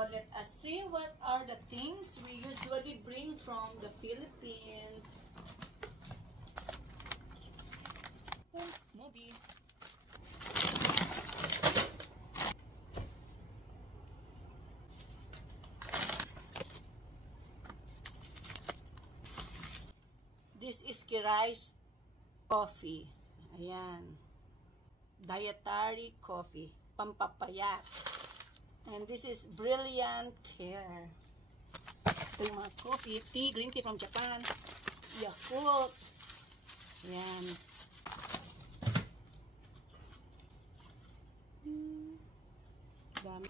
So let us see what are the things we usually bring from the Philippines. Movie. This is Kirai's coffee. Ayan. Dietary coffee. Pampapayat. And this is Brilliant Care. Ito yung mga coffee. Tea, green tea from Japan. Yakult. Ayan. Dami.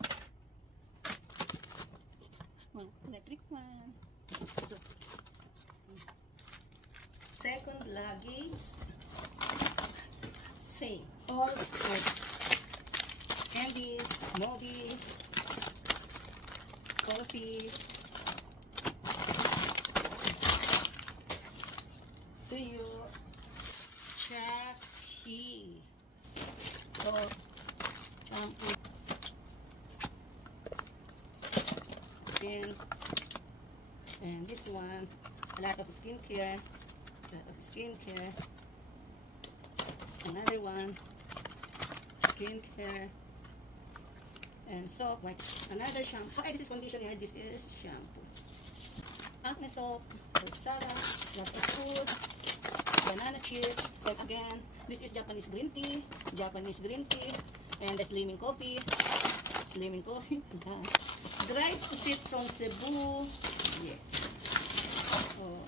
Mga electric fan. So, second luggage. Same. All good. Candies, movie, coffee, tuyo, Chucky, so shampoo, and this one, a lot of skincare, another one, skincare. And soap, like another shampoo. Okay, this is conditioner, this is shampoo. Acne soap, Rosada, lot of food, banana chips, and again, this is Japanese green tea, and the slimming coffee, yeah. Dried to sit from Cebu, yeah. Oh.